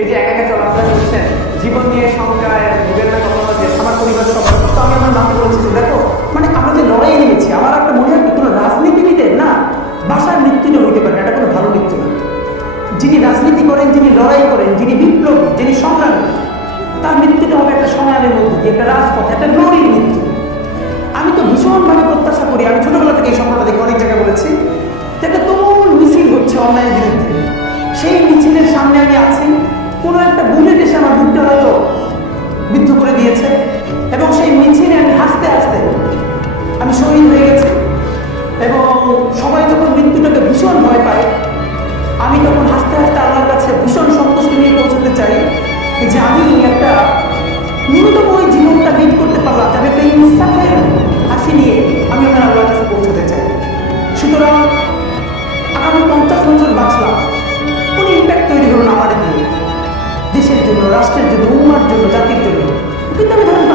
এই যে একা একা চলাফেরা করছেন, জীবন নিয়ে শঙ্কায় ভুগেন না কখনো যে আমার পরিবার সবার তো আমি আমার নামে বলেছি যে দেখো মানে আমরা যে লড়াই নেমেছি, আমার একটা মনে হয় কোনো রাজনীতিবিদের না বাসার মৃত্যুটা হইতে পারে, এটা কোনো ভালো মৃত্যু না। যিনি রাজনীতি করেন, যিনি লড়াই করেন, যিনি বিপ্লবী, যিনি সংগ্রামী, তার মৃত্যুটা হবে একটা সংগ্রামের মধ্যে দিয়ে, একটা রাজপথে, একটা লড়ির মৃত্যু। আমি তো ভীষণভাবে প্রত্যাশা করি, আমি ছোটবেলা থেকে এই সংখ্যাটা দেখে অনেক জায়গায় বলেছি, একটা তুমুল মিছিল হচ্ছে অন্যায়ের বিরুদ্ধে, সেই মিছিলের সামনে আমি আছি, কোনো একটা বুলেট এসে আমার বুকটা হয়তো বিদ্ধ করে দিয়েছে, এবং সেই মিছিলে আমি হাসতে হাসতে আমি শহীদ হয়ে গেছি। এবং সবাই যখন মৃত্যুটাকে ভীষণ ভয় পায়, আমি তখন হাসতে হাসতে আমার কাছে ভীষণ সন্তুষ্টি নিয়ে পৌঁছতে চাই যে আমি একটা ন্যূনতম ওই জীবনটা লিড করতে পারলাম, আমি একটা ইনসাফের হাসি নিয়ে আমি আমার আল্লাহর কাছে পৌঁছতে চাই। সুতরাং আগামী 50 বছর বাঁচলাম, কোনো ইম্প্যাক্ট তৈরি করুন আমাদের দিয়ে, দেশের জন্য, রাষ্ট্রের জন্য, উম্মার জন্য, জাতির জন্য, কিন্তু আমি ধরেন